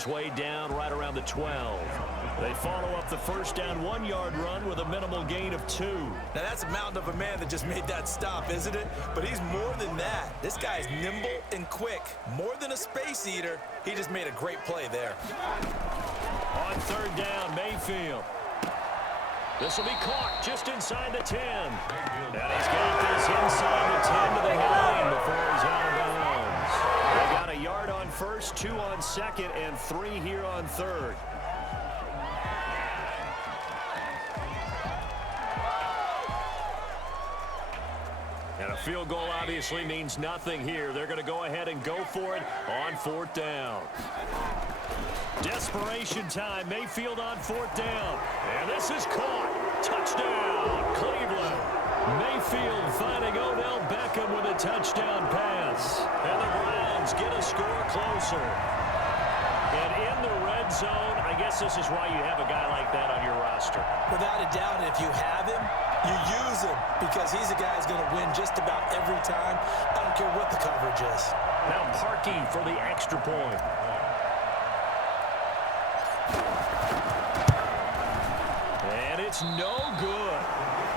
his way down right around the 12. They follow up the first down 1-yard run with a minimal gain of 2. Now that's a mountain of a man that just made that stop, isn't it? But he's more than that. This guy is nimble and quick. More than a space eater, he just made a great play there. On third down, Mayfield. This will be caught just inside the 10. And he's got this inside the 10 to the 9 before he's out of bounds. They got a yard on first, 2 on second, and 3 here on third. And a field goal obviously means nothing here. They're going to go ahead and go for it on fourth down. Desperation time. Mayfield on fourth down. And this is caught. Touchdown, Cleveland. Mayfield finding Odell Beckham with a touchdown pass. And the Browns get a score closer. And in the red zone, I guess this is why you have a guy like that on your roster. Without a doubt, if you have him, you use him because he's a guy who's going to win just about every time. I don't care what the coverage is. Now Parkey for the extra point. And it's no good.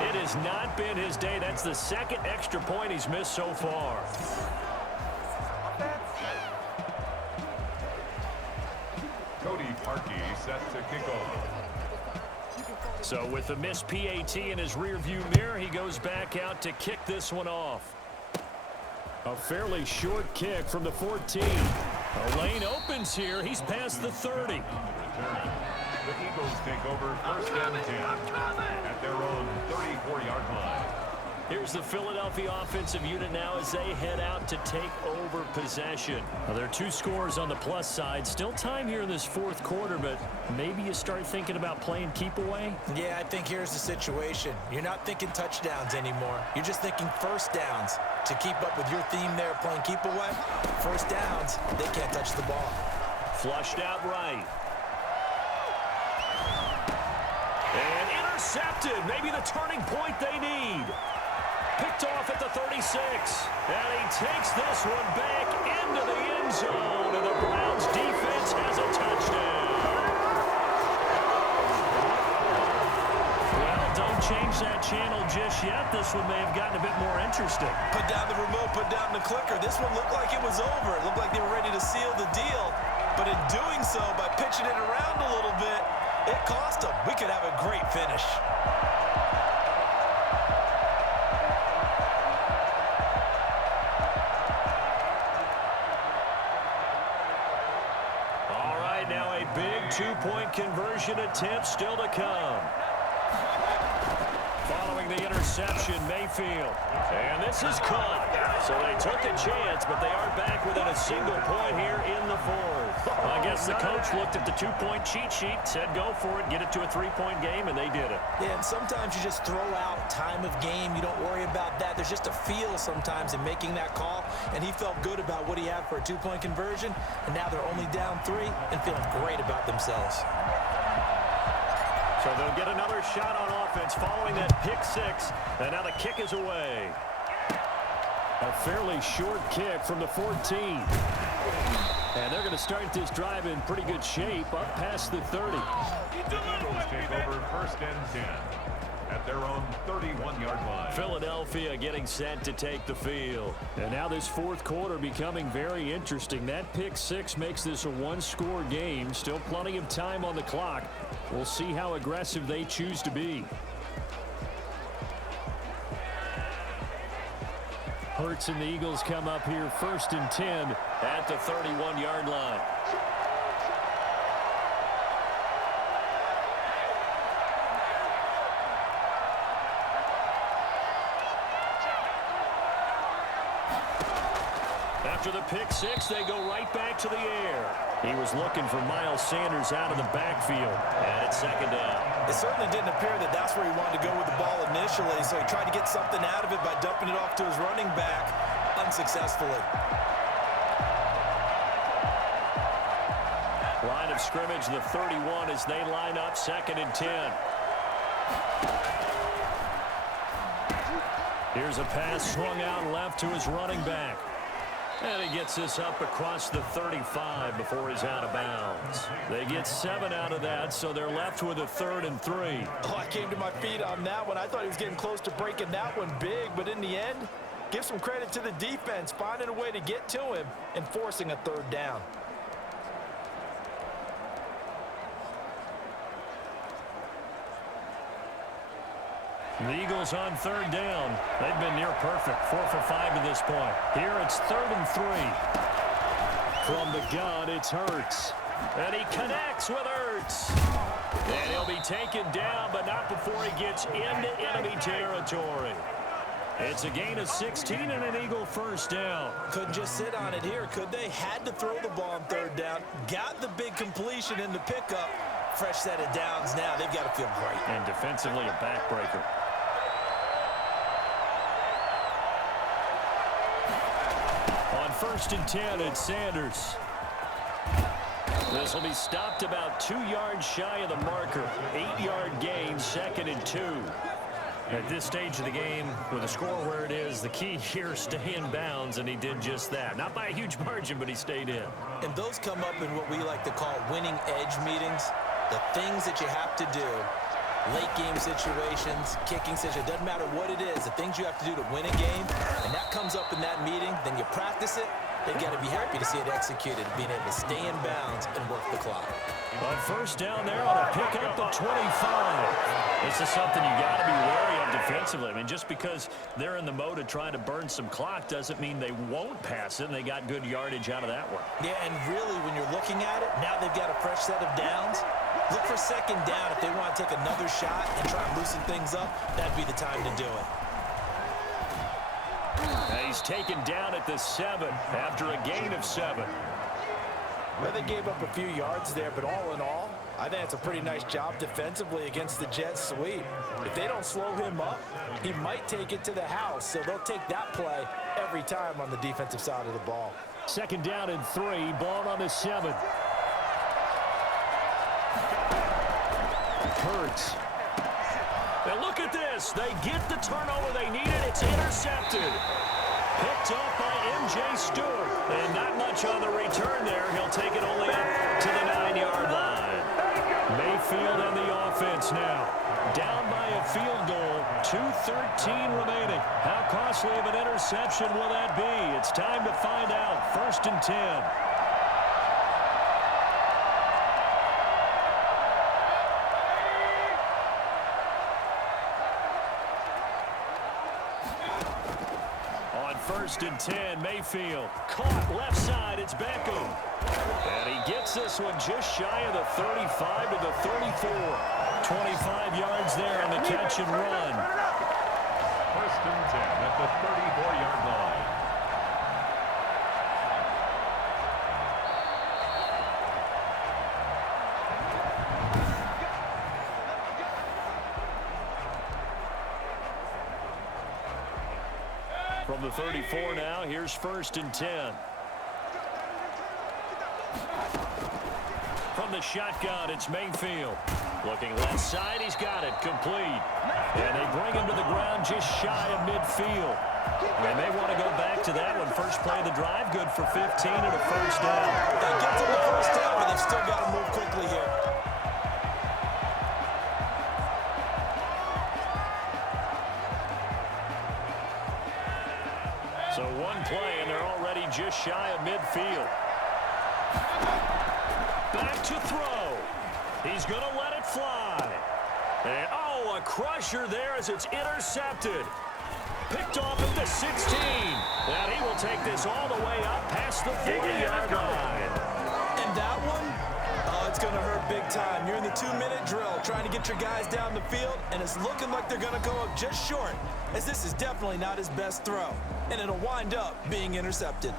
It has not been his day. That's the second extra point he's missed so far. Cody Parkey set to kick off. So with the missed PAT in his rearview mirror, he goes back out to kick this one off. A fairly short kick from the 14. A lane opens here. He's past the 30. The Eagles take over first and 10 at their own 34-yard line. Here's the Philadelphia offensive unit now as they head out to take over possession. Now, there are 2 scores on the plus side. Still time here in this fourth quarter, but maybe you start thinking about playing keep away? Yeah, I think here's the situation. You're not thinking touchdowns anymore. You're just thinking first downs. To keep up with your theme there playing keep away, first downs, they can't touch the ball. Flushed out right. And intercepted. Maybe the turning point they need. Picked off at the 36. And he takes this one back into the end zone. And the Browns defense has a touchdown. Well, don't change that channel just yet. This one may have gotten a bit more interesting. Put down the remote, put down the clicker. This one looked like it was over. It looked like they were ready to seal the deal. But in doing so, by pitching it around a little bit, it cost them. We could have a great finish. All right, now a big 2-point conversion attempt still to come. Following the interception, Mayfield. And this is caught. So they took a chance, but they are back within a single point here in the fourth. I guess the coach looked at the 2-point cheat sheet, said go for it, get it to a 3-point game, and they did it. Yeah, and sometimes you just throw out time of game. You don't worry about that. There's just a feel sometimes in making that call, and he felt good about what he had for a 2-point conversion, and now they're only down 3 and feeling great about themselves. So they'll get another shot on offense following that pick 6, and now the kick is away. A fairly short kick from the 14. And they're going to start this drive in pretty good shape up past the 30. The Eagles take over first and 10 at their own 31-yard line. Philadelphia getting set to take the field. And now this fourth quarter becoming very interesting. That pick 6 makes this a 1-score game. Still plenty of time on the clock. We'll see how aggressive they choose to be. Hurts and the Eagles come up here first and 10 at the 31-yard line. After the pick 6, they go right back to the air. He was looking for Miles Sanders out of the backfield. And it's second down. It certainly didn't appear that that's where he wanted to go with the ball initially, so he tried to get something out of it by dumping it off to his running back unsuccessfully. Line of scrimmage, the 31, as they line up second and 10. Here's a pass swung out left to his running back. And he gets this up across the 35 before he's out of bounds. They get 7 out of that, so they're left with a 3rd and 3. Oh, I came to my feet on that one. I thought he was getting close to breaking that one big, but in the end, give some credit to the defense, finding a way to get to him and forcing a 3rd down. The Eagles on 3rd down. They've been near perfect, 4 for 5 to this point. Here it's 3rd and 3. From the gun, it's Hurts. And he connects with Hurts. And he'll be taken down, but not before he gets into enemy territory. It's a gain of 16 and an Eagle 1st down. Couldn't just sit on it here, could they? Had to throw the ball on 3rd down. Got the big completion in the pickup. Fresh set of downs now. They've got to feel great. And defensively, a backbreaker. On 1st and 10, it's Sanders. This will be stopped about 2 yards shy of the marker. 8-yard gain, 2nd and 2. At this stage of the game, with the score where it is, the key here is stay in bounds, and he did just that. Not by a huge margin, but he stayed in. And those come up in what we like to call winning edge meetings. The things that you have to do, late game situations, kicking situations, doesn't matter what it is, the things you have to do to win a game, and that comes up in that meeting, then you practice it. They've got to be happy to see it executed, being able to stay in bounds and work the clock. On 1st down there on a pick up the 25. This is something you got to be wary of defensively. I mean, just because they're in the mode of trying to burn some clock doesn't mean they won't pass it, and they got good yardage out of that one. Yeah, and really, when you're looking at it, now they've got a fresh set of downs. Look for 2nd down. If they want to take another shot and try and loosen things up, that'd be the time to do it. He's taken down at the 7 after a gain of 7. Well, they gave up a few yards there, but all in all, I think it's a pretty nice job defensively against the Jets sweep. If they don't slow him up, he might take it to the house, so they'll take that play every time on the defensive side of the ball. 2nd down and 3, ball on the 7. Hurts. And look at this. They get the turnover they needed. It's intercepted. Picked up by M.J. Stewart. And not much on the return there. He'll take it only up to the 9-yard line. Mayfield and the offense now. Down by a field goal. 2:13 remaining. How costly of an interception will that be? It's time to find out. 1st and 10. On 1st and 10, Mayfield caught left side. It's Beckham. And he gets this one just shy of the 35 to the 34. 25 yards there on the catch and run. 1st and 10 at the 34-yard line. From the 34 now, here's 1st and 10. From the shotgun, it's Mayfield. Looking left side, he's got it, complete. And they bring him to the ground just shy of midfield. And they want to go back to that one. First play of the drive, good for 15 and a 1st down. They get to the 1st down, but they've still got to move quickly here. So one play, and they're already just shy of midfield. Back to throw. He's going to let it fly. And, oh, a crusher there as it's intercepted. Picked off at the 16. And he will take this all the way up past the 40-yard line. And that one, oh, it's going to hurt big time. You're in the 2-minute drill trying to get your guys down the field, and it's looking like they're going to go up just short, as this is definitely not his best throw. And it'll wind up being intercepted.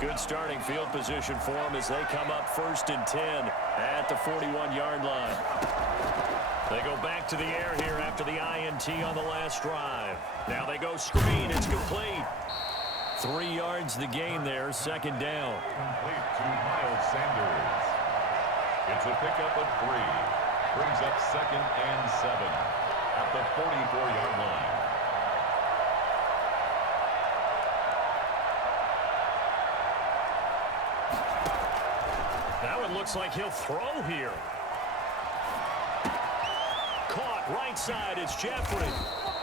Good starting field position for them as they come up 1st and 10 at the 41-yard line. They go back to the air here after the INT on the last drive. Now they go screen. It's complete. 3 yards the gain there. 2nd down. Complete to Miles Sanders. It's a pickup of 3. Brings up 2nd and 7 at the 44-yard line. Now it looks like he'll throw here. Caught right side. It's Jeffrey.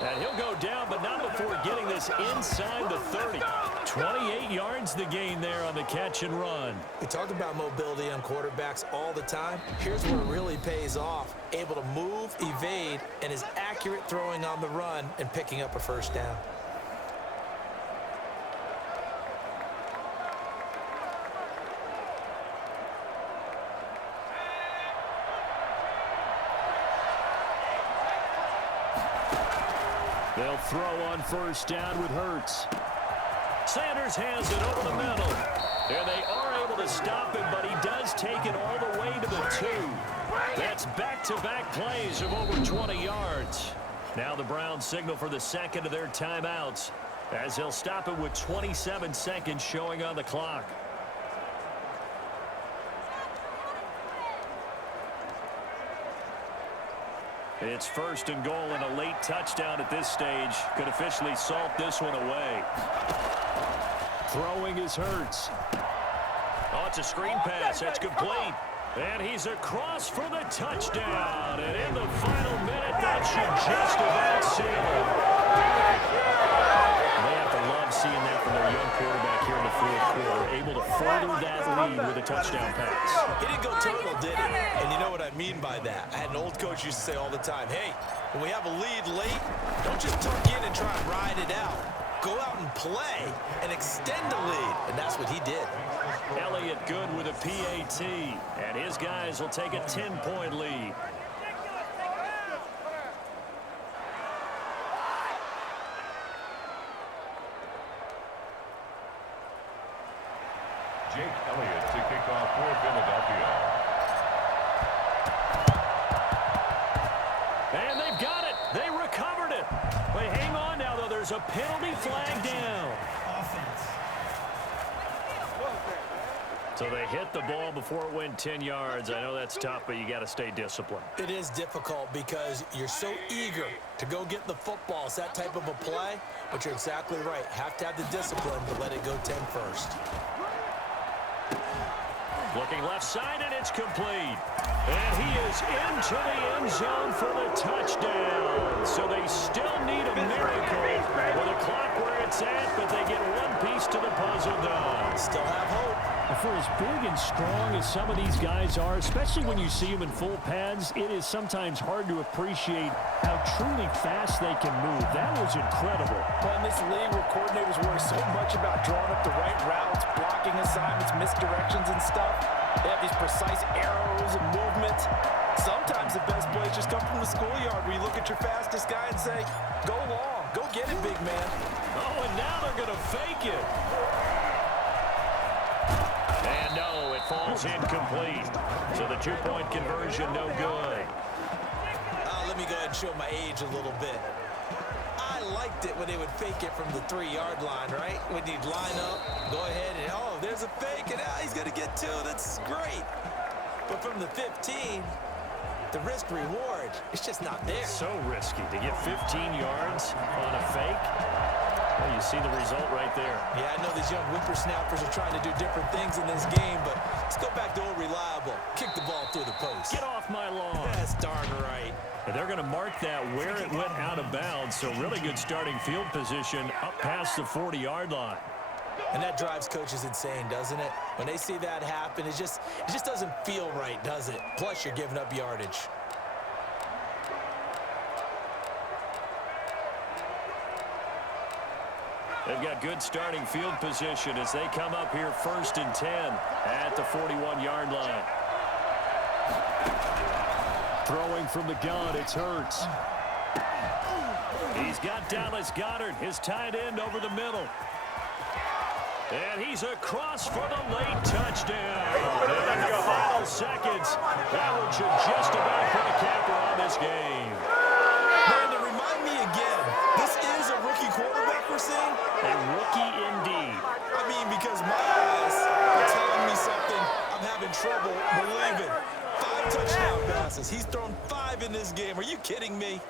And he'll go down, but not before getting this inside the 30. 28 yards the gain there on the catch and run. We talk about mobility on quarterbacks all the time. Here's where it really pays off. Able to move, evade, and is accurate throwing on the run and picking up a first down. They'll throw on first down with Hurts. Sanders hands it over the middle. And they are able to stop him, but he does take it all the way to the 2. That's back-to-back plays of over 20 yards. Now the Browns signal for the second of their timeouts as they'll stop it with 27 seconds showing on the clock. It's 1st and goal, and a late touchdown at this stage could officially salt this one away. Throwing is Hurts. Oh, it's a screen pass. That's complete. And he's across for the touchdown. And in the final minute, that should just about seal it. They have to love seeing that from their young quarterback here in the 4th quarter, able to further that lead with a touchdown pass. He didn't go turtle, did he? And you know what I mean by that. I had an old coach used to say all the time, hey, when we have a lead late, don't just tuck in and try and ride it out. Go out and play and extend the lead. And that's what he did. Elliott good with a PAT. And his guys will take a 10-point lead. Jake Elliott to kick off for Philadelphia. And they've got it. They recovered it. Wait, hang on now, though. There's a penalty flag down. So they hit the ball before it went 10 yards. I know that's tough, but you got to stay disciplined. It is difficult because you're so eager to go get the football. It's that type of a play, but you're exactly right. Have to have the discipline to let it go 10 first. Looking left side, and it's complete. And he is into the end zone for the touchdown. So they still need a miracle with the clock where it's at, but they get one piece to the puzzle done. Still have hope. For as big and strong as some of these guys are, especially when you see them in full pads, it is sometimes hard to appreciate how truly fast they can move. That was incredible. Well, in this league where coordinators worry so much about drawing up the right routes, blocking assignments, misdirections and stuff, they have these precise arrows and movements. Sometimes the best plays just come from the schoolyard where you look at your fastest guy and say, go long, go get it, big man. Oh, and now they're going to fake it. And no, it falls incomplete. So the 2-point conversion, no good. Let me go ahead and show my age a little bit. I liked it when they would fake it from the 3-yard line, right? When you'd line up, go ahead and, oh, there's a fake, and he's going to get 2. That's great. But from the 15, the risk reward, it's just not there. So risky to get 15 yards on a fake. Well, you see the result right there. Yeah, I know these young whippersnappers are trying to do different things in this game, but let's go back to old reliable. Kick the ball through the post. Get off my lawn. That's darn right. And they're going to mark that where it went out of bounds. So really good starting field position up past the 40-yard line. And that drives coaches insane, doesn't it? When they see that happen, it just doesn't feel right, does it? Plus, you're giving up yardage. They've got good starting field position as they come up here 1st and 10 at the 41-yard line. Throwing from the gun, it's Hurts. He's got Dallas Goedert, his tight end, over the middle. And he's across for the late touchdown. And in the final seconds, that one should just about put a capper on this game. Brandon, remind me again, this is a rookie quarterback we're seeing? A rookie indeed. I mean, because my eyes are telling me something I'm having trouble believing. 5 touchdown passes. passes. He's thrown 5 in this game. Are you kidding me?